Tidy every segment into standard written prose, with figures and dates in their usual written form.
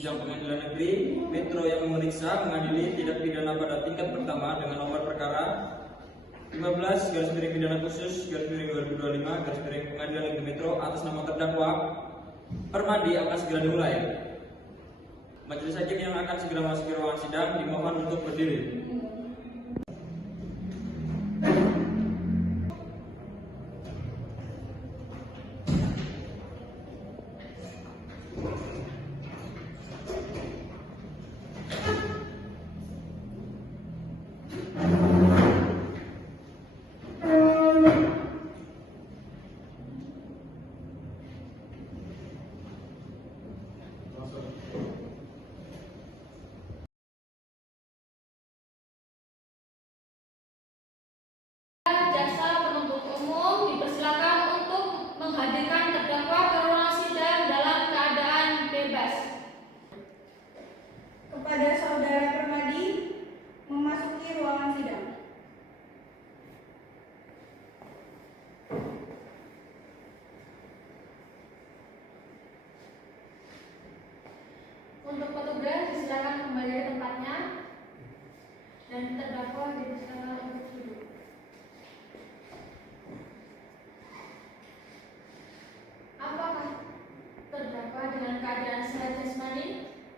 Sidang Pengadilan Negeri Metro yang memeriksa mengadili tindak pidana pada tingkat pertama dengan nomor perkara 15 garis miring pidana khusus garis miring 2025 garis miring Pengadilan Negeri Metro atas nama terdakwa Permadi akan segera dimulai. Majelis hakim yang akan segera memasuki ruangan sidang dimohon untuk berdiri. Jaksa penuntut umum dipersilakan untuk menghadirkan terdakwa ke ruang sidang dalam keadaan bebas. Kepada saudara Permadi memasuki ruangan sidang. Untuk petugas disilakan kembali ke tempatnya dan terdakwa dipersilakan untuk duduk. Apakah terdakwa dengan keadaan sehat jasmani?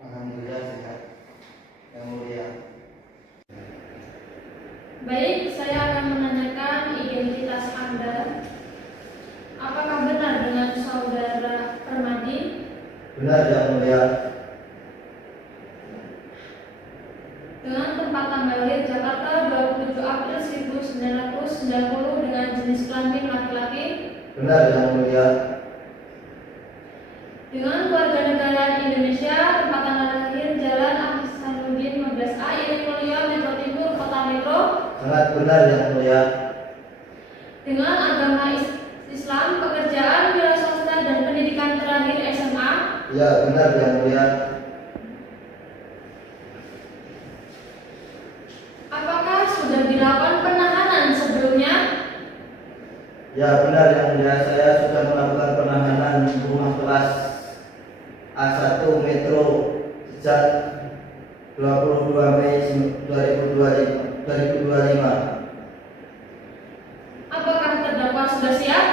Alhamdulillah sehat, yang mulia. Baik, saya akan menanyakan identitas Anda. Apakah benar dengan saudara Permadi? Benar, yang mulia. Dengan tempat tanggal lahir Jakarta 27 April 1990 dengan jenis kelamin laki-laki. Benar, yang mulia. Dengan kewarganegaraan Indonesia, tempat tanggal lahir Jalan Ahsanuddin 15A, Iring Mulyo, Metro Timur, Kota Metro. Sangat benar, yang mulia. Dengan agama Islam, pekerjaan, wira swasta dan pendidikan terakhir SMA. Ya, benar, yang mulia. Apakah sudah dilakukan penahanan sebelumnya? Ya, benar, yang mulia. Saya sudah melakukan penahanan rumah kelas A1 Metro sejak 22 Mei 2025. Apakah terdakwa sudah siap?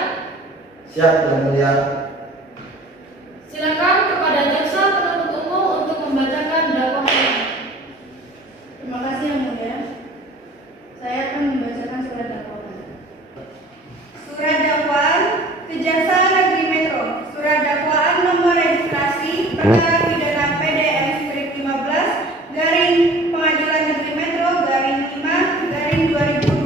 Siap, yang mulia. Silakan kepada jaksa penuntut umum untuk membacakan dakwaan. Terima kasih yang mulia. Saya akan membacakan surat dakwaan. Surat dakwaan Kejaksaan Negeri Metro. Surat dakwaan nomor registrasi perkara pidana PDN strip 15 garing Pengadilan Negeri Metro garing 5 garing 2025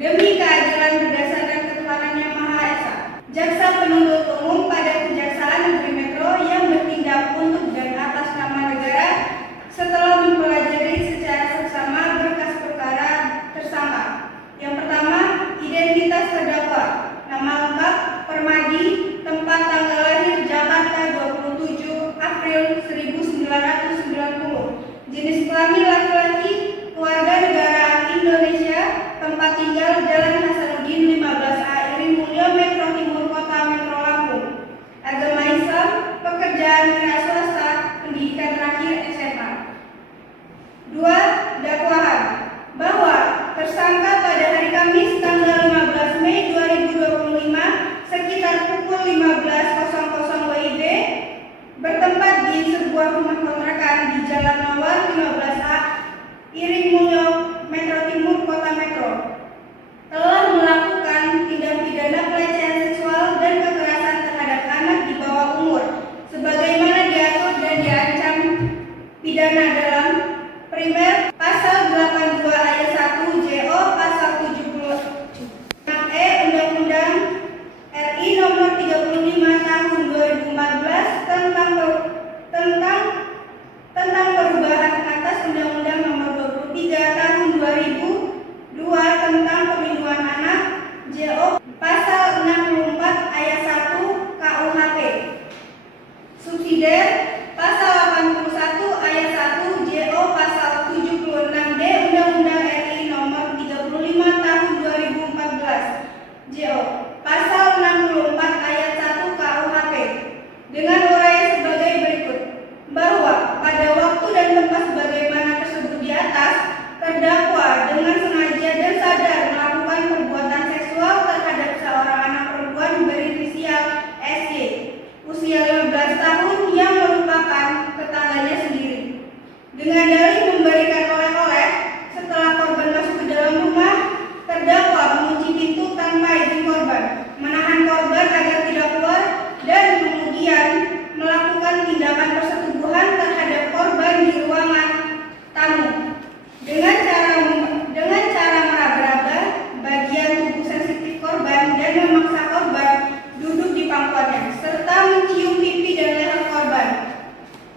demi keadilan berdasarkan ketuhanan yang Maha Esa. Jaksa penuntut umum pada Kejaksaan Negeri Metro yang bertindak untuk dan atas nama negara setelah mempelajari secara seksama berkas perkara tersangka. Yang pertama, identitas terdakwa. Nama lengkap Permadi, tempat tanggal lahir Jakarta 27 April 1990, jenis kelamin laki-laki, kewarganegaraan Indonesia, tempat tinggal Jalan Hasanuddin 15A, Iring Mulyo, Metro Timur, Kota Metro Lampung, agama Islam, pekerjaan wira swasta, pendidikan terakhir SMA. 2. Dakwaan bahwa tersangka pada hari Kamis tanggal 15 Mei 2025 sekitar pukul 15.00 WIB bertempat di sebuah rumah kontrakan di Jalan Mawar 15A, Iring Mulyo, Metro Timur, Kota Metro, telah melakukan tindak pidana pelecehan seksual dan kekerasan terhadap anak di bawah umur sebagaimana diatur dan diancam pidana dalam primer pasal 82 ayat 1 JO pasal 76E Undang-Undang RI nomor 35 tahun 2014 tentang perubahan atas Undang-Undang nomor 23 tahun 2002 tentang perlindungan anak JO pasal 64 ayat 1 KUHP. Subsidiar pasal 81 ayat 1 JO pasal 76D Undang-Undang RI nomor 35 tahun 2014 JO pasal 64 ayat 1 KUHP dengan uraian sebagai berikut. Bahwa Dengan dalih memberikan oleh-oleh, setelah korban masuk ke dalam rumah, terdakwa mengunci pintu tanpa izin korban, menahan korban agar tidak keluar, dan kemudian melakukan tindakan persetubuhan terhadap korban di ruangan tamu dengan cara meraba-raba bagian tubuh sensitif korban dan memaksa korban duduk di pangkuannya serta mencium pipi dan leher korban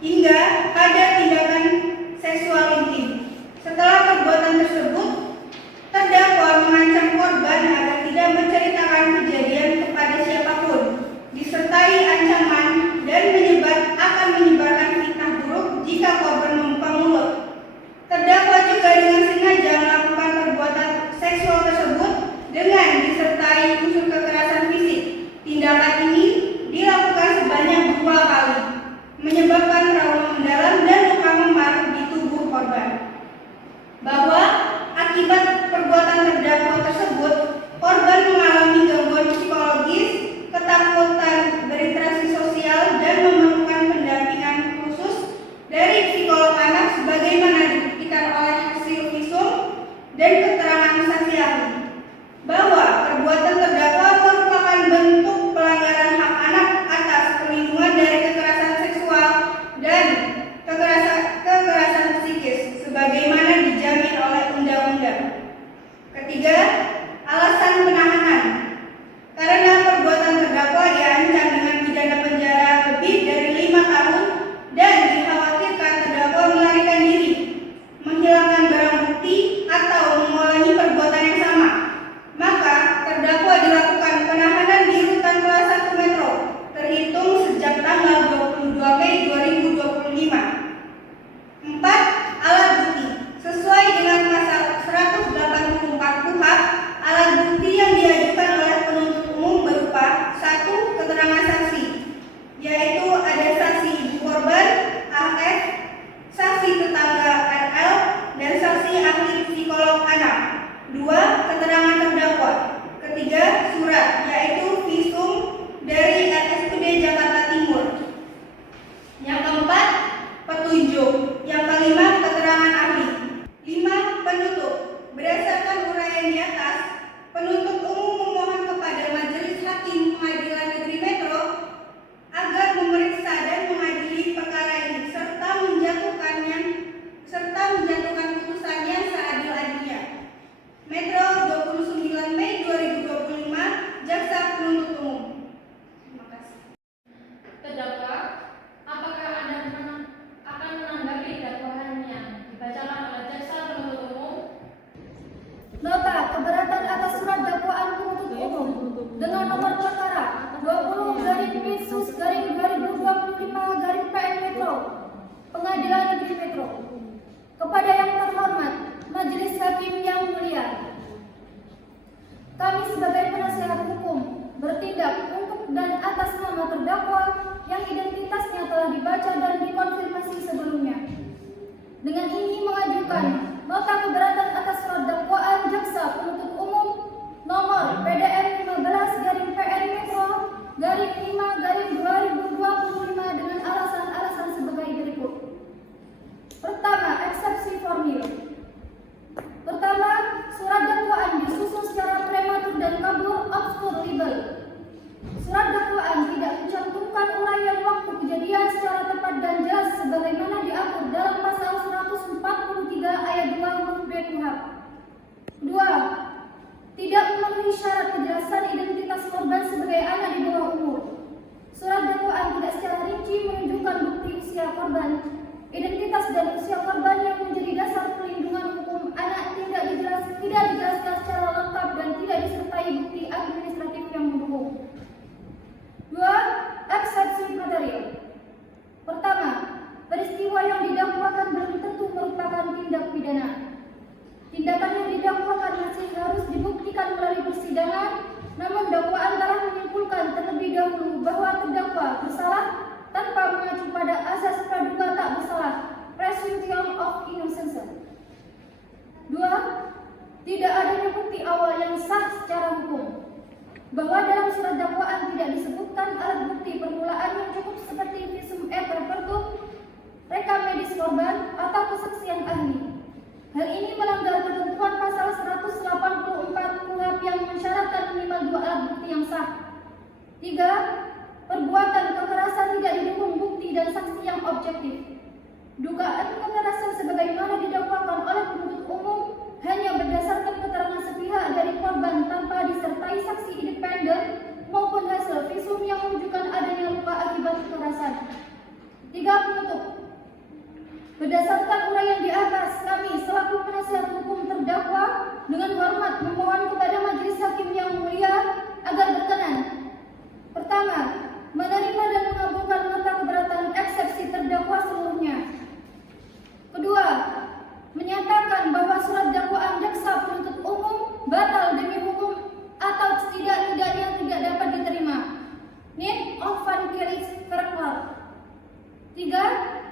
hingga ada tindakan seksual intim. Setelah perbuatan tersebut, terdakwa mengancam korban agar tidak menceritakan kejadian kepada siapapun, disertai ancaman dan akan menyebarkan fitnah buruk jika korban membuka mulut. Terdakwa juga dengan sengaja melakukan perbuatan seksual tersebut dengan disertai unsur kekerasan fisik. Tindakan ini dilakukan sebanyak 2 kali, menyebabkan trauma mendalam dan luka memar di tubuh korban. Bahwa akibat perbuatan terdakwa tersebut, korban mengalami gangguan psikologis, ketakutan berinteraksi sosial, dan memerlukan pendampingan khusus dari psikolog anak sebagaimana dibuktikan oleh hasil visum dan keterangan saksi ahli. Bahwa perbuatan terdakwa merupakan bentuk pelanggaran hak anak atas perlindungan dari kekerasan seksual dan kekerasan psikis sebagaimana dijamin oleh undang-undang. Ketiga, alasan penahanan. Karena perbuatan terdakwa diancam dengan pidana penjara lebih dari 5 tahun dan dikhawatirkan terdakwa melarikan diri, menghilangkan barang bukti, atau mengulangi perbuatan yang sama, maka terdakwa dilakukan penahanan di Rutan Kelas 1 Metro terhitung sejak tanggal 22 Mei 2025. 4. Alat bukti. Sesuai dengan pasal 184 KUHP, alat bukti yang diajukan oleh penuntut umum berupa 1. Keterangan saksi, yaitu ada saksi ibu korban AF, saksi tetangga RL, dan saksi ahli psikolog anak. 2. Keterangan terdakwa. Ketiga, surat, yaitu visum dari RSUD Jakarta Timur. Yang keempat, petunjuk. Yang kelima, keterangan ahli. 5. Penutup. Berdasarkan uraian di atas, penuntut umum memohon kepada Majelis Hakim Pengadilan Negeri Metro agar memeriksa dan mengadili perkara ini serta menjatuhkan putusan yang seadil-adilnya. Metro 29 Mei 2025, Jaksa Penuntut Umum. Terima kasih. Terdakwa, apakah Anda akan menanggapi dakwaan yang dibacakan oleh Jaksa Penuntut Umum? Nota keberatan atas surat dakwaan penuntut umum dengan nomor perkara 20/PISUS/2025/PN Metro, Pengadilan Negeri Metro. Kepada yang terhormat Majelis Hakim yang mulia, kami sebagai penasehat hukum bertindak untuk dan atas nama terdakwa yang identitasnya telah dibaca dan dikonfirmasi sebelumnya. Dengan ini mengajukan nota keberatan atas surat dakwaan Jaksa Penuntut Umum nomor PDM 15/PN Metro /5/2025 dengan alasan-alasan sebagai berikut. Pertama, eksepsi formil. Pertama, surat dakwaan disusun secara prematur dan kabur obskur libel. Surat dakwaan tidak mencantumkan uraian waktu kejadian secara tepat dan jelas sebagaimana diatur dalam pasal 143 ayat 2 huruf B KUHP. 2. Tidak memenuhi syarat kejelasan identitas korban sebagai anak di bawah umur. Surat dakwaan tidak secara rinci menunjukkan bukti usia korban, identitas dan usia korban yang menjadi dasar perlindungan hukum anak tidak dijelaskan secara lengkap dan tidak disertai bukti administratif yang mendukung. 2. Eksepsi material. Pertama, peristiwa yang didakwakan belum tentu merupakan tindak pidana. Tindakan yang didakwakan masih harus dibuktikan melalui persidangan, namun dakwaan telah menyimpulkan terlebih dahulu bahwa terdakwa bersalah tanpa mengacu pada asas praduga tak bersalah, presumption of innocence. 2. Tidak adanya bukti awal yang sah secara hukum. Bahwa dalam surat dakwaan tidak disebutkan alat bukti permulaan yang cukup seperti visum et repertum, rekam medis korban, atau objektif. Dugaan kekerasan sebagaimana didakwakan oleh penuntut umum hanya berdasarkan keterangan sepihak dari korban tanpa disertai saksi independen maupun hasil visum yang menunjukkan adanya luka akibat kekerasan. 3. Penutup. Berdasarkan uraian di atas, kami selaku penasihat hukum terdakwa dengan hormat memohon kepada majelis hakim yang mulia agar berkenan: pertama, menerima dan mengabulkan nota keberatan eksepsi terdakwa seluruhnya. Kedua, menyatakan bahwa surat dakwaan jaksa penuntut umum batal demi hukum atau setidak-tidaknya tidak dapat diterima. Need of van Keris Verklaar. 3.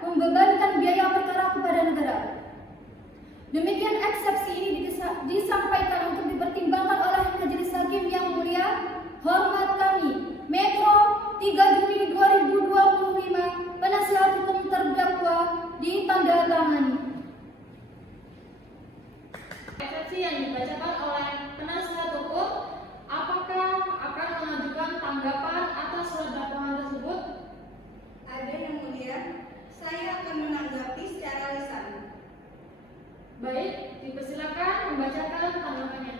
Membebankan biaya perkara kepada negara. Demikian eksepsi ini disampaikan untuk dipertimbangkan oleh majelis hakim yang mulia. Hormat kami, Metro 3 Juni 2025, penasihat hukum terdakwa ditandatangani. Eksepsi yang dibacakan oleh penasihat hukum, apakah akan mengajukan tanggapan atas surat dakwaan tersebut? Ada yang mulia, saya akan menanggapi secara lisan. Baik, dipersilakan membacakan tanggapannya.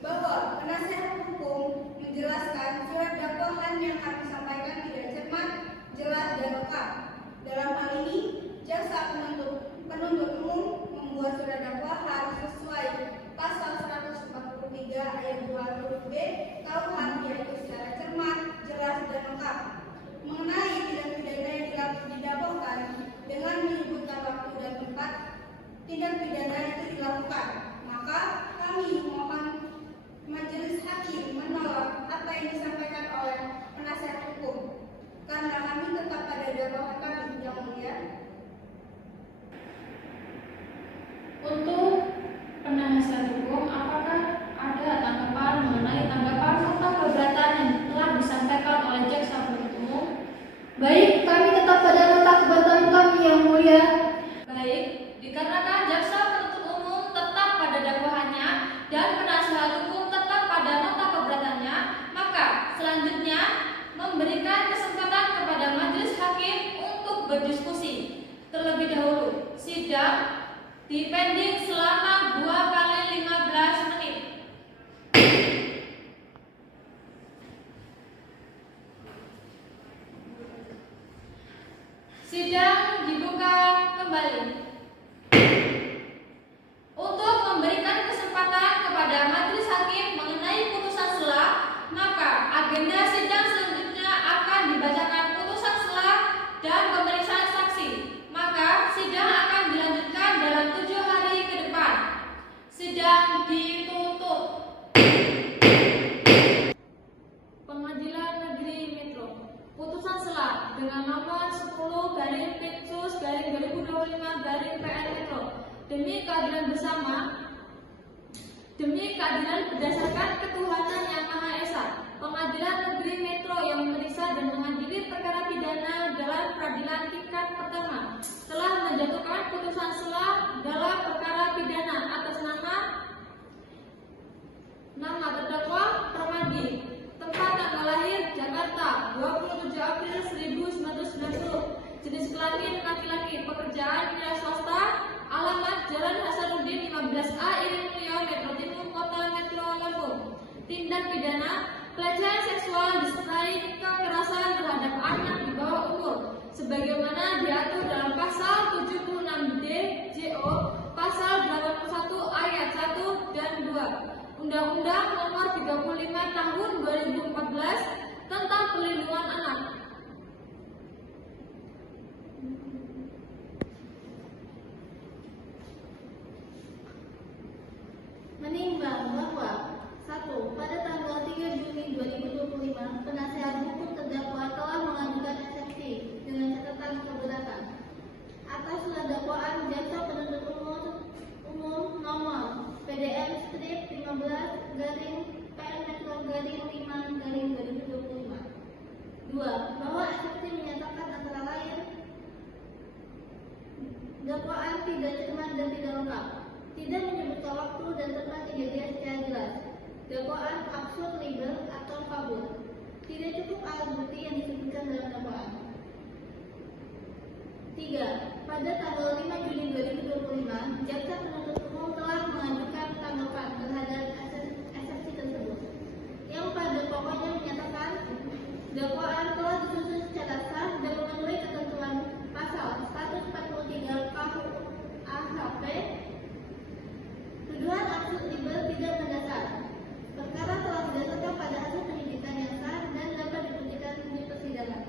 Bahwa penasihat hukum menjelaskan surat dakwaan yang kami sampaikan tidak cermat, jelas, dan lengkap. Dalam hal ini, jaksa penuntut umum membuat surat dakwaan harus sesuai pasal 143 ayat 2 huruf B KUH, yaitu secara cermat, jelas, dan lengkap. Mengenai tindak pidana yang didakwakan dengan menyebutkan waktu dan tempat tindak pidana itu dilakukan, maka kami mohon majelis hakim menolak apa yang disampaikan oleh penasihat hukum, karena kami tetap pada dakwaan kami yang mulia. Untuk penasihat hukum, apakah ada tanggapan mengenai tanggapan nota keberatan yang telah disampaikan oleh jaksa penuntut umum? Baik, kami tetap pada nota keberatan kami yang mulia. Baik, dikarenakan jaksa penuntut umum tetap pada dakwaannya dan penasihat hukum tetap pada nota keberatannya, maka selanjutnya memberikan kesempatan kepada majelis hakim untuk berdiskusi. Terlebih dahulu, sidang dipending selama 2 kali 15 menit. Sidang dibuka kembali. Untuk memberikan kesempatan kepada majelis hakim mengenai putusan sela, maka agenda sidang selanjutnya akan dibacakan putusan sela dan pemeriksaan saksi. Maka sidang akan dilanjutkan dalam 7 hari ke depan. Sidang ditutup. Pengadilan Negeri Metro. Putusan sela dengan nomor 10/Pinsus/2025/PN Metro. Demi keadilan bersama, demi keadilan berdasarkan ketuhanan yang Maha Esa, Pengadilan Negeri Metro yang memeriksa dan mengadili perkara pidana dalam peradilan tingkat pertama telah menjatuhkan putusan sela dalam perkara pidana atas nama terdakwa Permadi, tempat tanggal lahir Jakarta 27 April 1990, jenis kelamin laki-laki, pekerjaan wira swasta, alamat Jalan Hasanuddin 15A Irimulyo, Metro Timur Kota Metro Lampung. Tindak pidana pelecehan seksual disertai kekerasan terhadap anak di bawah umur, sebagaimana diatur dalam pasal 76D JO, pasal 81 ayat 1 dan 2 Undang-Undang Nomor 35 Tahun 2014 tentang Perlindungan Anak. Menimbang bahwa 1. Pada tanggal 3 Juni 2025, penasihat hukum terdakwa telah mengajukan eksepsi dengan catatan keberatan atas surat dakwaan jaksa penuntut umum nomor PDM strip 15/PN Metro /5/2025. 2. Bahwa eksepsi menyatakan antara lain dakwaan tidak cermat dan tidak lengkap, tidak menyebutkan waktu dan tempat kejadian secara jelas, dakwaan absurd legal atau fabul, tidak cukup alat bukti yang disebutkan dalam dakwaan. 3. Pada tanggal 5 Juni 2025, Jaksa Penuntut Umum telah mengajukan tanggapan terhadap eksepsi tersebut, yang pada pokoknya menyatakan dakwaan telah disusun secara sah dan memenuhi ketentuan pasal 143 KUHP. Tuduhan maksud libel tidak mendasar. Perkara telah didasarkan pada hasil penyidikan yang sah dan dapat dibuktikan di persidangan.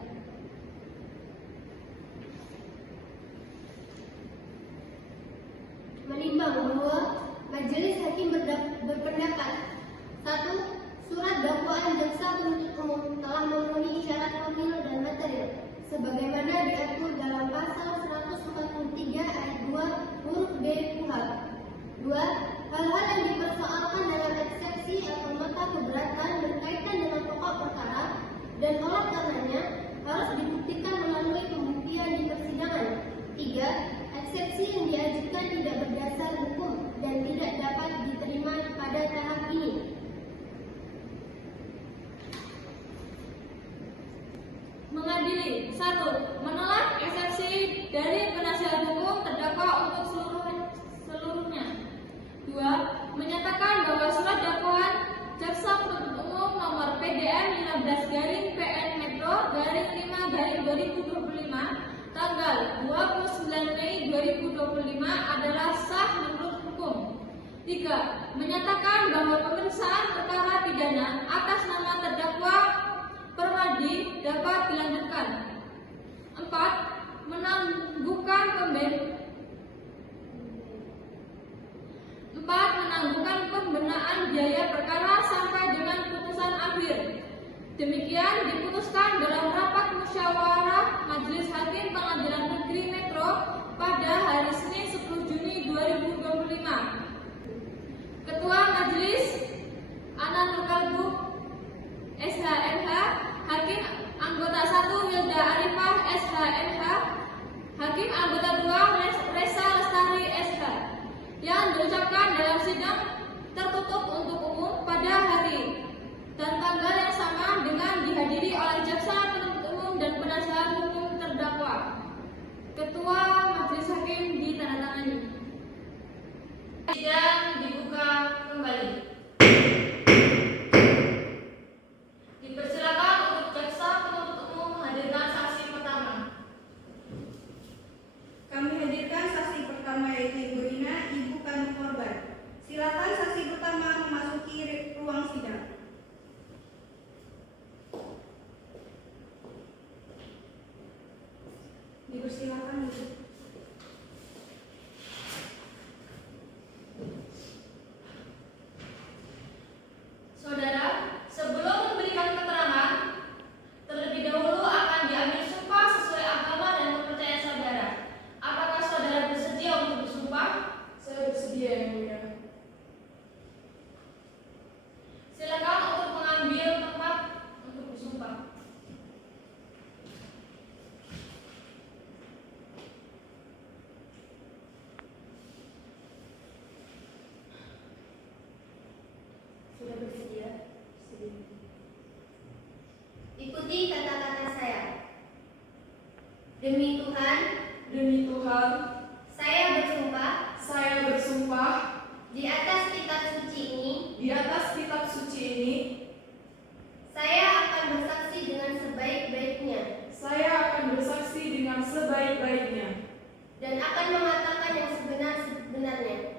Menimbang bahwa majelis hakim berpendapat 1. Surat dakwaan jaksa penuntut umum telah memenuhi syarat formil dan material sebagaimana diatur dalam pasal 143 ayat 2 huruf B KUHP. 2. Hal-hal yang dipersoalkan dalam eksepsi atau nota keberatan berkaitan dengan pokok perkara dan oleh karenanya harus dibuktikan melalui pembuktian di persidangan. 3. Eksepsi yang diajukan tidak berdasar hukum dan tidak dapat diterima pada tahap ini. Mengadili 1. Menolak eksepsi dari penasihat hukum terdakwa untuk seluruhnya. 2. Menyatakan bahwa surat dakwaan jaksa penuntut umum nomor PDM 15/PN Metro /5/2025 tanggal 29 Mei 2025 adalah sah menurut hukum. 3. Menyatakan bahwa pemeriksaan perkara pidana atas nama terdakwa Permadi dapat dilanjutkan. 4. Menangguhkan pembenaan biaya perkara sampai dengan putusan akhir. Demikian diputuskan dalam rapat musyawarah Majelis Hakim Pengadilan Negeri Metro pada hari Senin 10 Juni 2025. Ketua Majelis Ananul Kalbu SHMH, Hakim Anggota 1 Wilda Arifah SHMH, Hakim Anggota 2 Resa Lestari SH, yang diucapkan dalam sidang tertutup untuk umum pada hari dan tanggal yang sama dengan dihadiri oleh jaksa penuntut umum dan penasihat hukum terdakwa. Ketua Majelis Hakim ditandatangani. Sidang dibuka kembali. Dipersilakan untuk jaksa penuntut umum menghadirkan saksi pertama. Kami hadirkan saksi pertama yaitu Ibu Rina, ibu kandung korban. Silakan saksi pertama memasuki ruang sidang. Dipersilakan, Ibu. Saudara, sebelum memberikan keterangan, terlebih dahulu akan diambil sumpah sesuai agama dan kepercayaan saudara. Apakah saudara bersedia untuk bersumpah? Saya bersedia, Yang Mulia. Silakan untuk mengambil tempat untuk bersumpah. Sudah bersedia? Ikuti kata-kata saya. Demi Tuhan, saya bersumpah di atas kitab suci ini, saya akan bersaksi dengan sebaik-baiknya dan akan mengatakan yang sebenar-benarnya.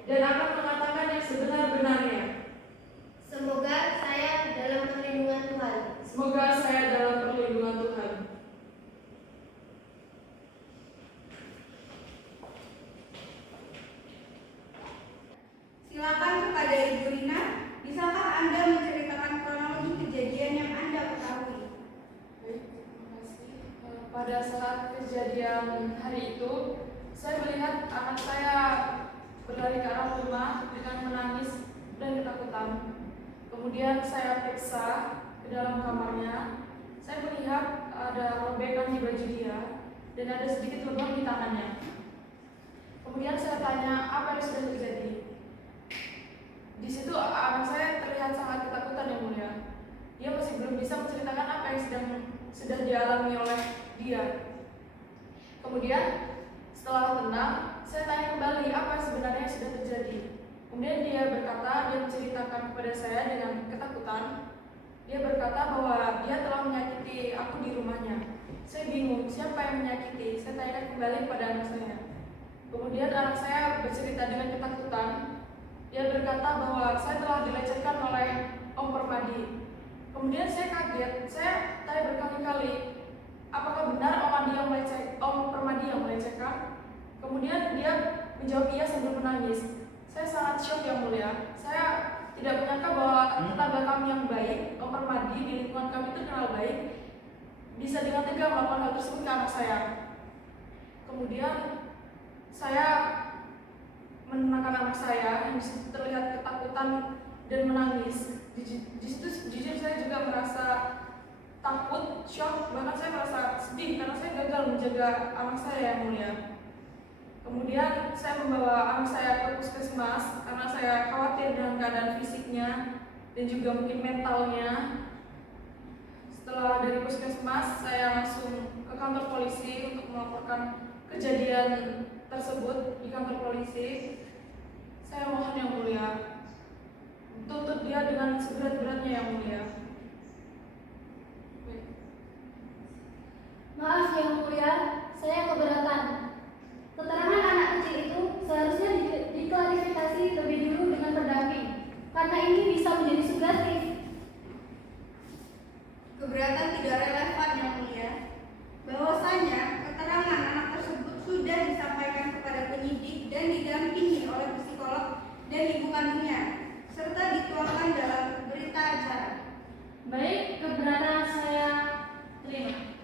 Semoga saya dalam perlindungan Tuhan. Silakan kepada Ibu Rina, bisakah Anda menceritakan kronologi kejadian yang Anda ketahui? Baik, terima kasih. Pada saat kejadian hari itu, saya melihat anak saya berlari ke arah rumah dengan menangis dan ketakutan. Kemudian saya periksa ke dalam kamarnya. Saya melihat ada robekan di baju dia dan ada sedikit lubang di tangannya. Kemudian saya tanya apa yang sudah terjadi. Di situ anak saya terlihat sangat ketakutan, Yang Mulia. Dia masih belum bisa menceritakan apa yang sedang dialami oleh dia. Kemudian Setelah tenang, saya tanya kembali apa sebenarnya yang sudah terjadi. Kemudian dia berkata, dia menceritakan kepada saya dengan ketakutan. Dia berkata bahwa dia telah menyakiti aku di rumahnya. Saya bingung, siapa yang menyakiti? Saya tanyakan kembali pada anak saya. Kemudian anak saya bercerita dengan ketakutan. Dia berkata bahwa saya telah dilecehkan oleh Om Permadi. Kemudian saya kaget, saya tanya berkali-kali, apakah benar Om Permadi yang melecehkan? Kemudian dia menjawab iya sambil menangis. Saya sangat shock yang mulia. Saya tidak menyangka bahwa tetangga kami yang baik, Om Permadi di lingkungan kami itu kenal baik, bisa dengan tega melakukan hal tersebut ke anak saya. Kemudian saya menenangkan anak saya yang terlihat ketakutan dan menangis. Di situ jujur saya juga merasa takut, shock, bahkan saya merasa sedih karena saya gagal menjaga anak saya yang mulia. Kemudian saya membawa anak saya ke puskesmas karena saya khawatir dengan keadaan fisiknya dan juga mungkin mentalnya. Setelah dari puskesmas, saya langsung ke kantor polisi untuk melaporkan kejadian tersebut di kantor polisi. Saya mohon yang mulia, tuntut dia dengan seberat-beratnya yang mulia. Maaf yang mulia, saya keberatan. Keterangan anak kecil itu seharusnya diklarifikasi lebih dulu dengan pendamping, karena ini bisa menjadi subjektif. Keberatan tidak relevan yang mulia. Bahwasanya keterangan anak tersebut sudah disampaikan kepada penyidik dan didampingi oleh psikolog dan ibu kandungnya, serta dituangkan dalam berita acara. Baik, keberatan saya terima.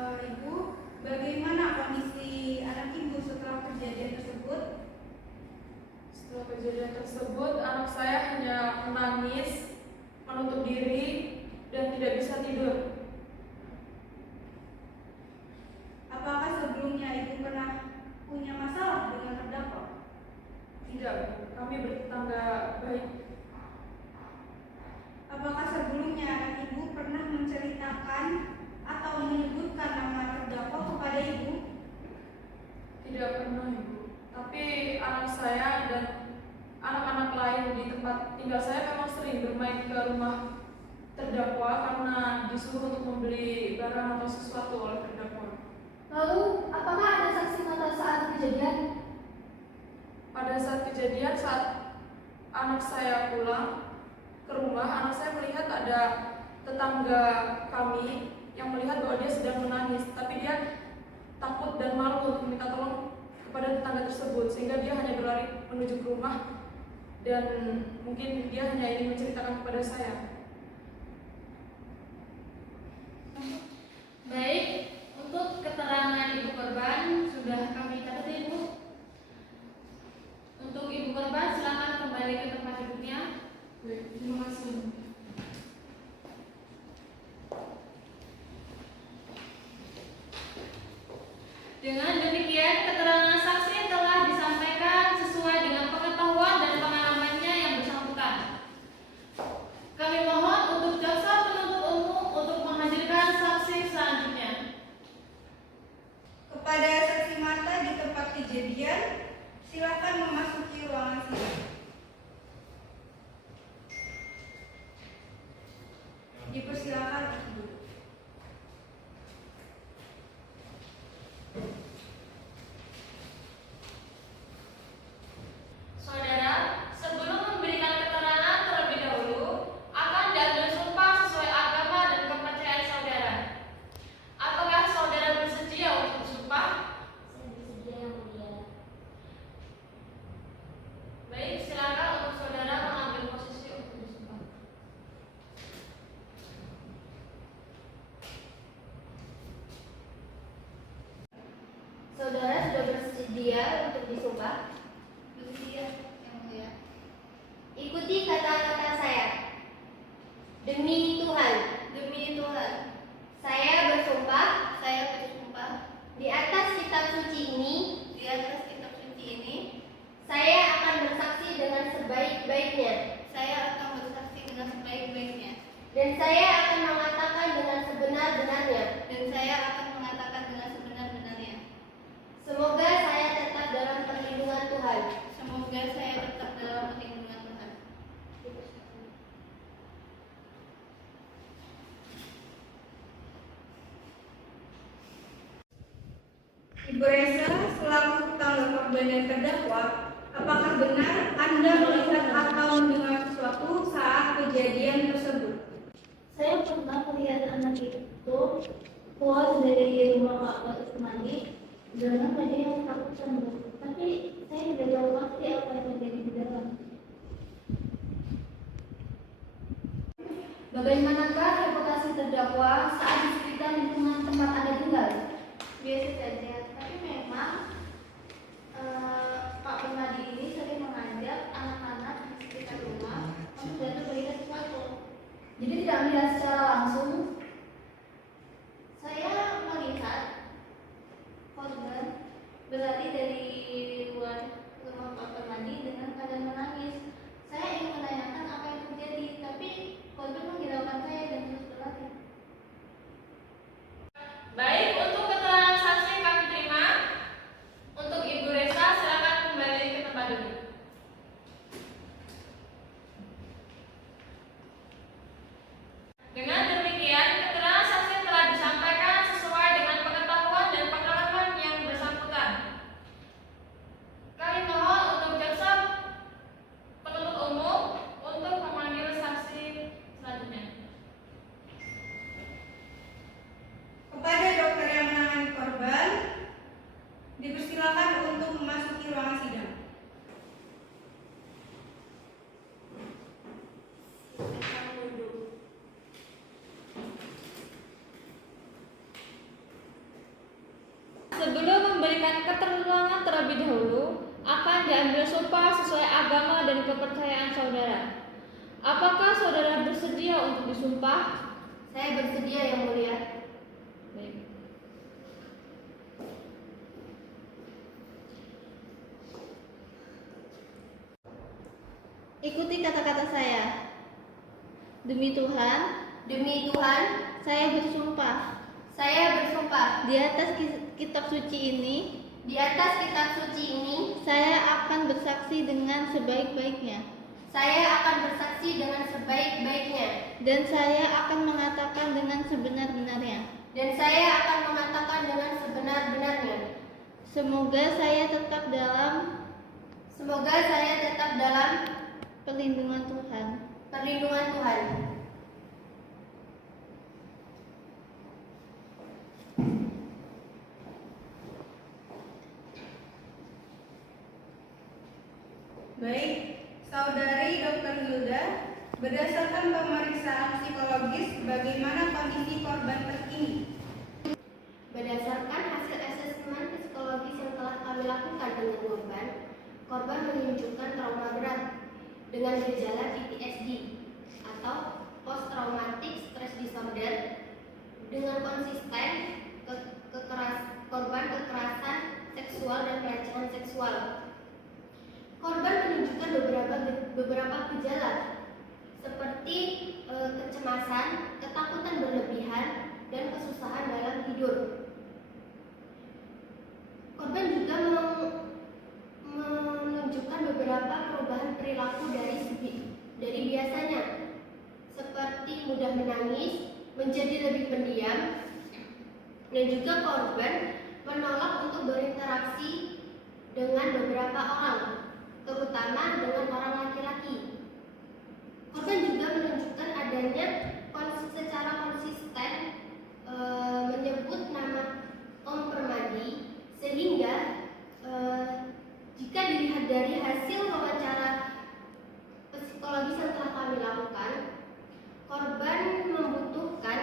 Ibu, bagaimana kondisi anak ibu setelah kejadian tersebut? Setelah kejadian tersebut, anak saya hanya menangis, menutup diri, dan tidak bisa tidur. Apakah sebelumnya ibu pernah punya masalah dengan terdakwa? Tidak, kami bertetangga baik. Apakah sebelumnya anak ibu pernah menceritakan atau menyebutkan nama terdakwa kepada ibu? Tidak pernah, Ibu. Tapi anak saya dan anak-anak lain di tempat tinggal saya memang sering bermain ke rumah terdakwa karena disuruh untuk membeli barang atau sesuatu oleh terdakwa. Lalu, apakah ada saksi mata saat kejadian? Pada saat kejadian, saat anak saya pulang ke rumah, anak saya melihat ada tetangga kami yang melihat bahwa dia sedang menangis, tapi dia takut dan malu untuk meminta tolong kepada tetangga tersebut, sehingga dia hanya berlari menuju ke rumah dan mungkin dia hanya ingin menceritakan kepada saya. Baik, untuk keterangan ibu korban sudah kami catat Ibu. Untuk ibu korban silakan kembali ke tempat duduknya. Baik, terima kasih. Dengan demikian, keterangan saksi telah disampaikan sesuai dengan pengetahuan dan pengalamannya yang bersangkutan. Kami mohon untuk jaksa penuntut umum untuk menghadirkan saksi selanjutnya. Kepada saksi mata di tempat kejadian, silakan memasuki ruangan sidang. Dipersilakan untuk duduk. Saudara, sebelum memberikan keterangan terlebih dahulu, akan diambil sumpah sesuai agama dan kepercayaan saudara. Apakah saudara bersedia untuk bersumpah? Saya bersedia yang mulia. Baik, silakan untuk saudara mengambil posisi untuk bersumpah. Saudara sudah bersedia untuk disumpah? Bersedia yang mulia. Ikuti kata-kata saya. Demi Tuhan, saya bersumpah di atas kitab suci ini, saya akan bersaksi dengan sebaik-baiknya. Dan saya akan mengatakan dengan sebenar-benarnya. Dan saya akan mengatakan dengan sebenar-benarnya. Semoga saya tetap dalam perlindungan Tuhan. Semoga saya tetap dalam perlindungan Tuhan. Ibu Reza, selaku tetangga korban dan terdakwa, apakah benar Anda melihat atau mendengar sesuatu saat kejadian tersebut? Saya pernah melihat anak itu keluar dari rumah Pak Bagus mandi dengan baju yang takut sembuh. Tapi saya tidak tahu pasti apa yang terjadi di dalam. Bagaimanakah reputasi terdakwa saat di sekitar lingkungan tempat Anda tinggal? Biasa saja, tapi memang Pak Permadi ini sering mengajak anak-anak di sekitar rumah untuk datang melihat sesuatu. Jadi tidak melihat secara langsung. Saya melihat korban berlari dari luar rumah Pak Permadi dengan keadaan menangis. Saya ingin menanyakan apa yang terjadi, tapi korban menghiraukan saya dan terus berlari. Baik, untuk keterangan saksi kami terima. Untuk Ibu Reza, silakan kembali ke tempat duduk. Dengan demikian, keterangan saksi telah disampaikan sesuai dengan pengetahuan dan pengalaman yang bersangkutan. Kami mohon untuk jaksa penuntut umum untuk memanggil saksi selanjutnya. Kepada dokter yang menangani korban, dipersilakan untuk memasuki ruangan sidang. Sebelum memberikan keterangan terlebih dahulu, akan diambil sumpah sesuai agama dan kepercayaan saudara. Apakah saudara bersedia untuk disumpah? Saya bersedia, Yang Mulia. Baik. Ikuti kata-kata saya. Demi Tuhan, saya bersumpah Saya bersumpah di atas kitab suci ini, di atas kitab suci ini, saya akan bersaksi dengan sebaik-baiknya, saya akan bersaksi dengan sebaik-baiknya, dan saya akan mengatakan dengan sebenar-benarnya. dan saya akan mengatakan dengan sebenar-benarnya. Semoga saya tetap dalam perlindungan Tuhan. Perlindungan Tuhan. Baik, Saudari Dr. Hilda, berdasarkan pemeriksaan psikologis, bagaimana kondisi korban terkini? Berdasarkan hasil asesmen psikologis yang telah kami lakukan dengan korban menunjukkan trauma berat dengan gejala PTSD atau Post Traumatic Stress Disorder dengan konsisten korban kekerasan seksual dan pelecehan seksual. Korban menunjukkan beberapa gejala seperti kecemasan, ketakutan berlebihan, dan kesusahan dalam tidur. Korban juga menunjukkan beberapa perubahan perilaku dari biasanya, seperti mudah menangis, menjadi lebih pendiam, dan juga korban menolak untuk berinteraksi dengan beberapa orang, terutama dengan orang laki-laki. Korban juga menunjukkan adanya secara konsisten menyebut nama Om Permadi, sehingga jika dilihat dari hasil wawancara psikologis yang telah kami lakukan, korban membutuhkan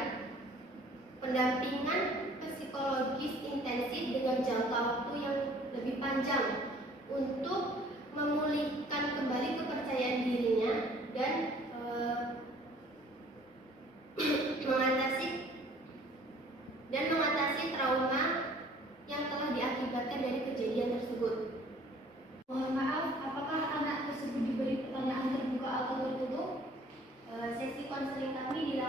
pendampingan psikologis intensif dengan jangka waktu yang lebih panjang untuk memulihkan kembali kepercayaan dirinya dan mengatasi trauma yang telah diakibatkan dari kejadian tersebut. Mohon maaf, apakah anak tersebut diberi pertanyaan terbuka atau tertutup? Sesi konseling kami dilakukan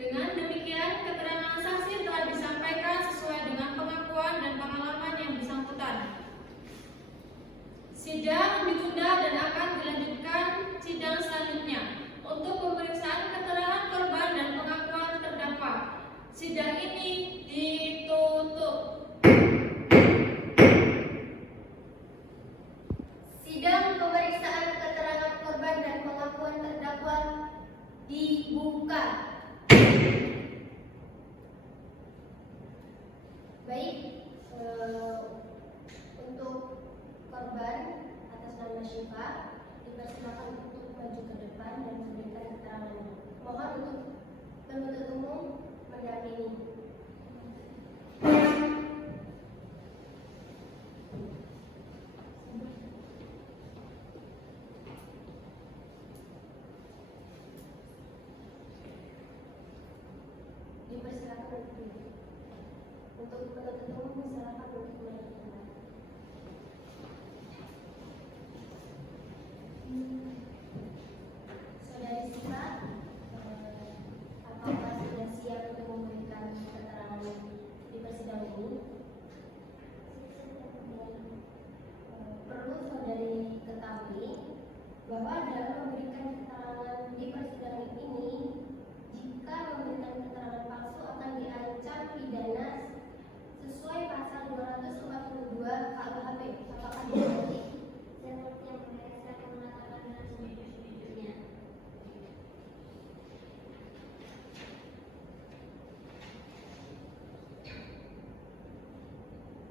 Dengan demikian, keterangan saksi telah disampaikan sesuai dengan pengakuan dan pengalaman yang bersangkutan. Sidang ditunda dan akan dilanjutkan sidang selanjutnya untuk pemeriksaan keterangan korban dan pengakuan terdakwa. Sidang ini ditutup. Sidang pemeriksaan keterangan korban dan pengakuan terdakwa dibuka. Baik, untuk korban atas nama Syifa dipersilakan untuk maju ke depan dan memberikan keterangan. Mohon untuk penuntut umum mendampingi. Dipersilakan untuk penuntut umum dipersilakan untuk maju ke depan. Saudari Syifa, apakah sudah siap untuk memberikan keterangan di persidangan ini? Perlu saudari ketahui bahwa dalam memberikan keterangan di persidangan ini, jika memberikan keterangan palsu akan diancam pidana sesuai pasal 242 KUHP. Apakah dimengerti? Seperti yang saya akan mengatakan dengan sejujur-jujurnya.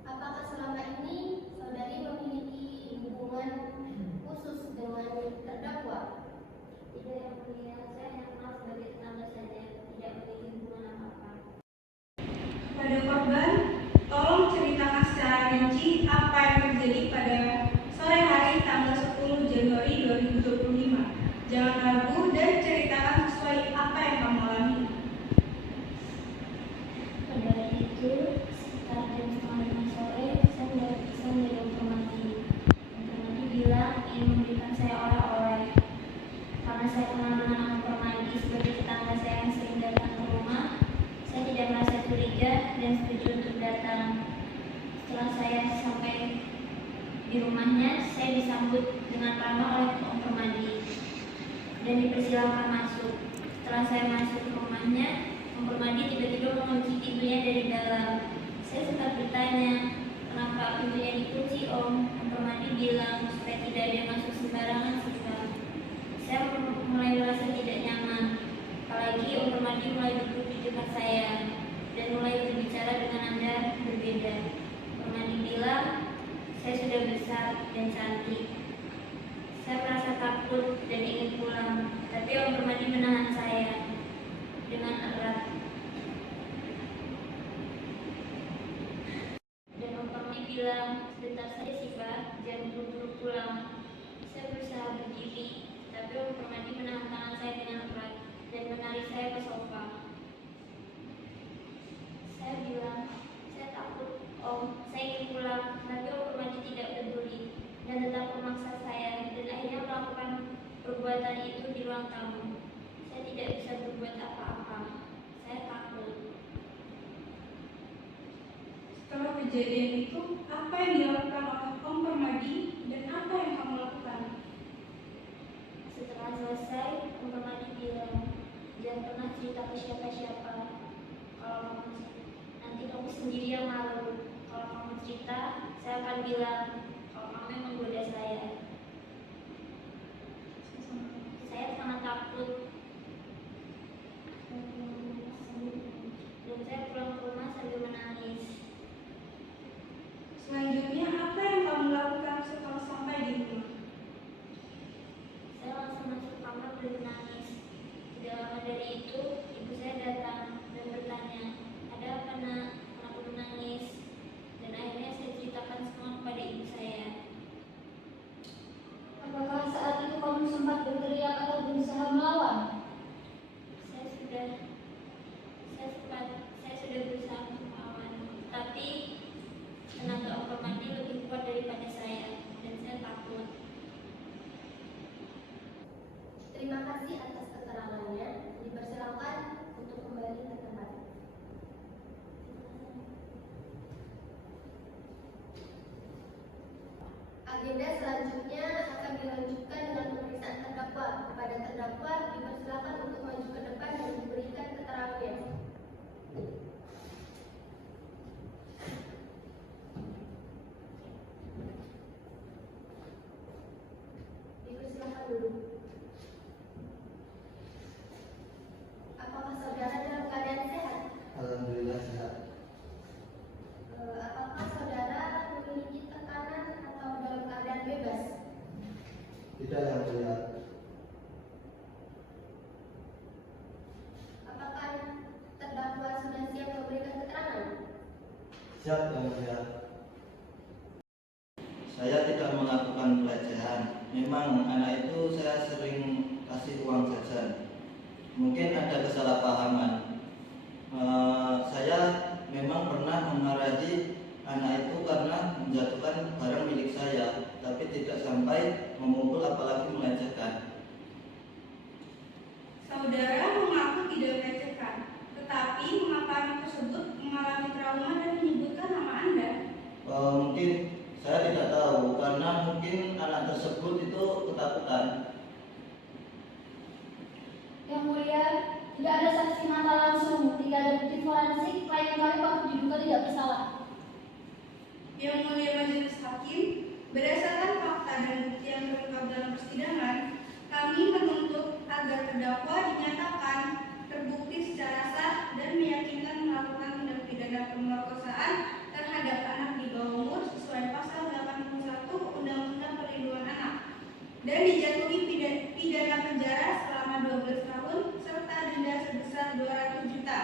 Apakah selama ini saudari memiliki hubungan khusus dengan terdakwa? Tidak, yang mulia, saya hanya kenal sebagai tetangga saja, tidak memiliki hubungan apa-apa. Pada korban, tolong ceritakan secara rinci apa yang terjadi pada sore hari tanggal 10 Januari 2025. Jangan ragu dan ceritakan sesuai apa yang kamu alami. Pada hari itu, sekitar jam 4:30 sore, saya menjadi informasi. Informasi bilang ingin memberikan saya oleh-oleh. Karena saya kenal dengan informasi sebagai tetangga saya yang sering datang ke rumah, saya tidak merasa curiga dan setuju untuk datang. Setelah saya sampai di rumahnya, saya disambut dengan ramah oleh Om Permadi dan dipersilakan masuk. Setelah saya masuk ke rumahnya, Om Permadi tiba-tiba mengunci pintunya dari dalam. Saya sempat bertanya, kenapa pintunya dikunci, Om? Om Permadi bilang supaya tidak ada yang masuk sembarangan, Syifa. Saya mulai merasa tidak nyaman. Apalagi Om Permadi mulai duduk di dekat saya dan mulai berbicara dengan nada berbeda. Permadi bilang, saya sudah besar dan cantik. Saya merasa takut dan ingin pulang, tapi Om Permadi menahan saya dengan erat. Dan Om Permadi bilang, sebentar saja Syifa, jangan buru-buru pulang. Saya berusaha berdiri, tapi Om Permadi menahan tangan saya dengan erat dan menarik saya ke sofa. Saya bilang, saya takut Om, saya ingin pulang, tapi Om Permadi tidak peduli dan tetap memaksa saya dan akhirnya melakukan perbuatan itu di ruang tamu. Saya tidak bisa berbuat apa-apa. Saya takut. Setelah kejadian itu, apa yang dilakukan oleh Om Permadi dan apa yang kamu lakukan? Setelah selesai, Om Permadi bilang, jangan pernah cerita ke siapa-siapa. Kalau nanti kamu sendiri yang malu. Kalau kamu cerita, saya akan bilang kalau kamu yang menggoda saya. Saya sangat takut. Dan saya pulang ke rumah sambil menangis. Selanjutnya, apa yang kamu lakukan setelah sampai di rumah? Saya langsung masuk kamar dan menangis. Tidak lama dari itu, ibu saya datang dan bertanya, ada apa nak? Kenapa menangis? Dan akhirnya saya ceritakan semua kepada ibu saya. Apakah saat itu kamu sempat berteriak atau berusaha melawan? Agenda selanjutnya akan dilanjutkan dengan pemeriksaan terdakwa. Kepada terdakwa dipersilakan untuk maju ke depan dan diberikan keterangannya. Dipersilakan dulu. Apakah saudara dalam keadaan sehat? Alhamdulillah sehat. Apakah saudara memiliki tekanan atau dalam keadaan bebas? Tidak, yang mulia. Apakah terdakwa sudah siap memberikan keterangan? Siap, yang mulia. Saya tidak melakukan pelecehan. Memang anak itu saya sering kasih uang jajan. Mungkin ada kesalahpahaman. Saya memang pernah memarahi anak itu karena menjatuhkan barang milik saya, tapi tidak sampai memukul apalagi melecehkan. Saudara mengaku tidak melecehkan, tetapi mengapa anak tersebut mengalami trauma dan menyebutkan nama Anda? Mungkin saya tidak tahu karena mungkin anak tersebut itu ketakutan. Yang mulia, tidak ada saksi mata langsung, tidak ada bukti forensik, klien kami patut diduga tidak bersalah. Yang mulia majelis hakim, berdasarkan fakta dan bukti yang terungkap dalam persidangan, kami menuntut agar terdakwa dinyatakan terbukti secara sah dan meyakinkan melakukan tindak pidana pemerkosaan terhadap anak di bawah umur sesuai pasal 81 Undang-Undang Perlindungan Anak dan dijatuhi pidana penjara selama 12 tahun serta denda sebesar 200 juta.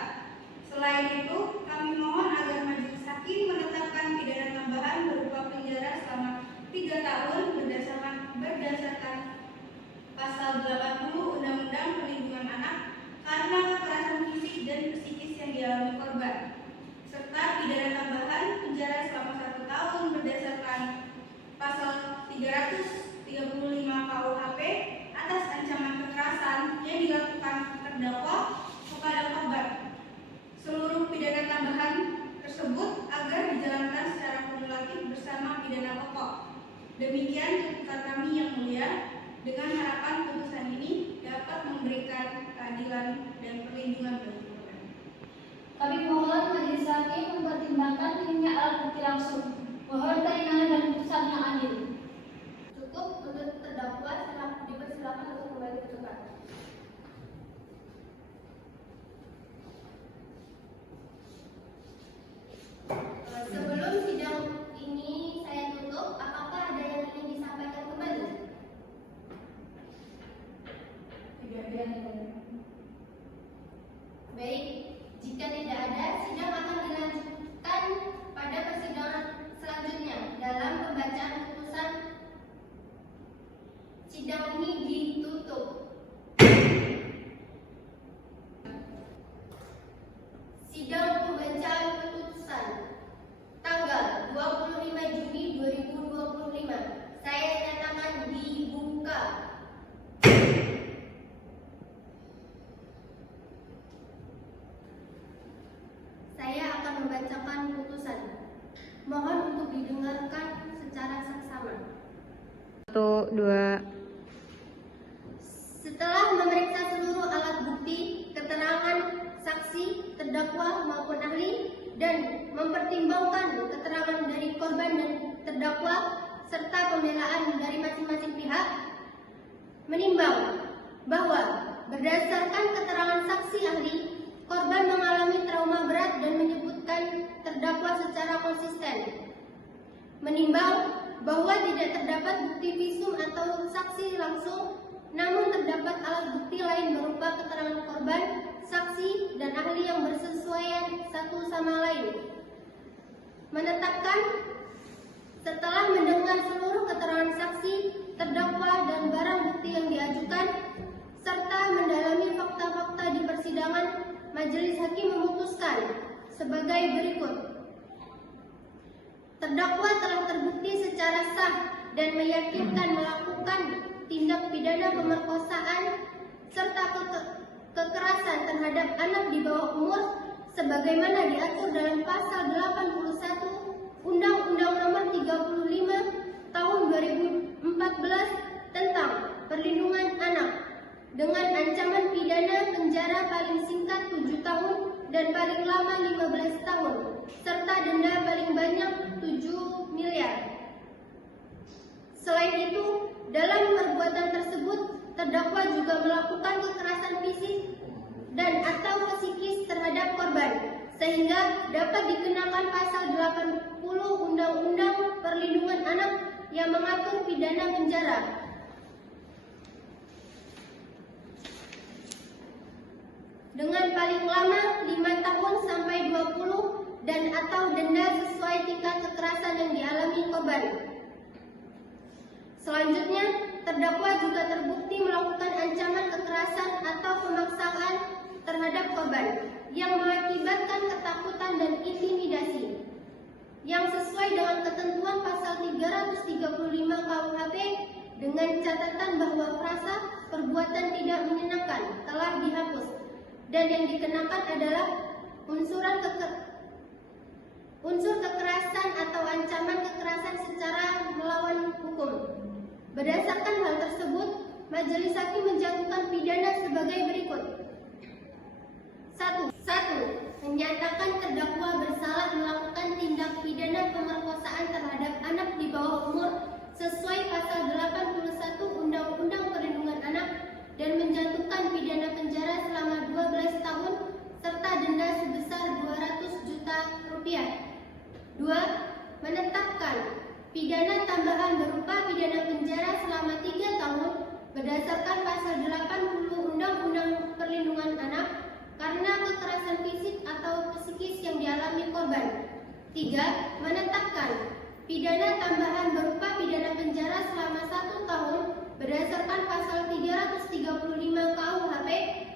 Selain itu, kami mohon agar majelis hakim menetapkan pidana tambahan berupa penjara selama 3 tahun berdasarkan pasal 80 Undang-Undang Perlindungan Anak karena kekerasan fisik dan psikis yang dialami korban, serta pidana tambahan penjara selama 1 tahun berdasarkan pasal 335 KUHP atas ancaman kekerasan yang dilakukan terdakwa kepada korban. Seluruh pidana tambahan tersebut agar dijalankan secara kumulatif bersama pidana pokok. Demikian tuntutan kami yang mulia, dengan harapan putusan ini dapat memberikan keadilan dan perlindungan bagi korban. Kami mohon majelis hakim mempertimbangkan minimnya alat bukti langsung. Mohon keringanan dan putusan yang adil. Cukup untuk terdakwa, dipersilakan untuk kembali ke tempat. Sebelum sidang ini saya tutup, apakah ada yang ingin disampaikan kembali? Tidak ada. Baik, jika tidak ada, sidang akan dilanjutkan pada persidangan selanjutnya. Dalam pembacaan putusan, sidang ini ditutup. Sidang pembacaan putusan tanggal 25 Juni 2025. Saya nyatakan dibuka. Saya akan membacakan putusan. Mohon untuk didengarkan secara saksama. 1, 2. Setelah memeriksa seluruh alat bukti, keterangan saksi, terdakwa maupun ahli, dan mempertimbangkan keterangan dari korban dan terdakwa serta pembelaan dari masing-masing pihak, menimbang bahwa berdasarkan keterangan saksi ahli, korban mengalami trauma berat dan menyebutkan terdakwa secara konsisten. Menimbang bahwa tidak terdapat bukti visum atau saksi langsung, namun terdapat alat bukti lain berupa keterangan korban, saksi, dan ahli yang bersesuaian satu sama lain. Menetapkan setelah mendengar seluruh keterangan saksi, terdakwa, dan barang bukti yang diajukan, serta mendalami fakta-fakta di persidangan, majelis hakim memutuskan sebagai berikut. Terdakwa telah terbukti secara sah dan meyakinkan melakukan tindak pidana pemerkosaan serta kekerasan terhadap anak di bawah umur sebagaimana diatur dalam pasal 81 Undang-Undang Nomor 35 Tahun 2001 penjara paling singkat 7 tahun dan paling lama 15 tahun, serta denda paling banyak 7 miliar. Selain itu, dalam perbuatan tersebut, terdakwa juga melakukan kekerasan fisik dan atau psikis terhadap korban, sehingga dapat dikenakan pasal 80 Undang-Undang Perlindungan Anak yang mengatur pidana penjara. Dengan paling lama 5 tahun sampai 20 dan atau denda sesuai tingkat kekerasan yang dialami korban. Selanjutnya, terdakwa juga terbukti melakukan ancaman kekerasan atau pemaksaan terhadap korban yang mengakibatkan ketakutan dan intimidasi yang sesuai dengan ketentuan pasal 335 KUHP dengan catatan bahwa frasa perbuatan tidak menyenangkan telah dihapus dan yang dikenakan adalah unsur kekerasan atau ancaman kekerasan secara melawan hukum. Berdasarkan hal tersebut, majelis hakim menjatuhkan pidana sebagai berikut. 1. Menyatakan terdakwa bersalah melakukan tindak pidana pemerkosaan terhadap anak di bawah umur sesuai pasal 81 Undang-Undang Perlindungan Anak dan menjatuhkan pidana penjara selama 12 tahun serta denda sebesar 200 juta rupiah. 2. Menetapkan pidana tambahan berupa pidana penjara selama 3 tahun berdasarkan pasal 80 Undang-Undang Perlindungan Anak karena kekerasan fisik atau psikis yang dialami korban. 3. Menetapkan pidana tambahan berupa pidana penjara selama 1 tahun berdasarkan pasal 335 KUHP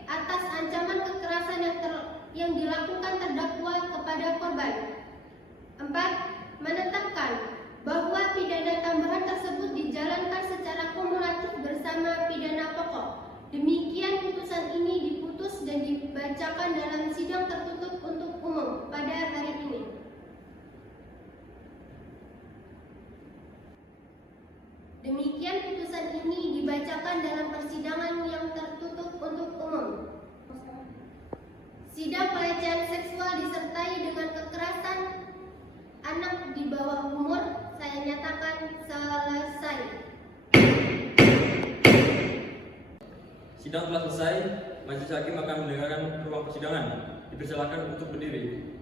atas ancaman kekerasan yang dilakukan terdakwa kepada korban. 4. Menetapkan bahwa pidana tambahan tersebut dijalankan secara kumulatif bersama pidana pokok. Demikian putusan ini diputus dan dibacakan dalam sidang tertutup untuk umum pada hari ini. Demikian putusan ini dibacakan dalam persidangan yang tertutup untuk umum. Sidang pelecehan seksual disertai dengan kekerasan anak di bawah umur saya nyatakan selesai. Sidang telah selesai. Majelis hakim akan mendengarkan ruang persidangan. Dipersilakan untuk berdiri.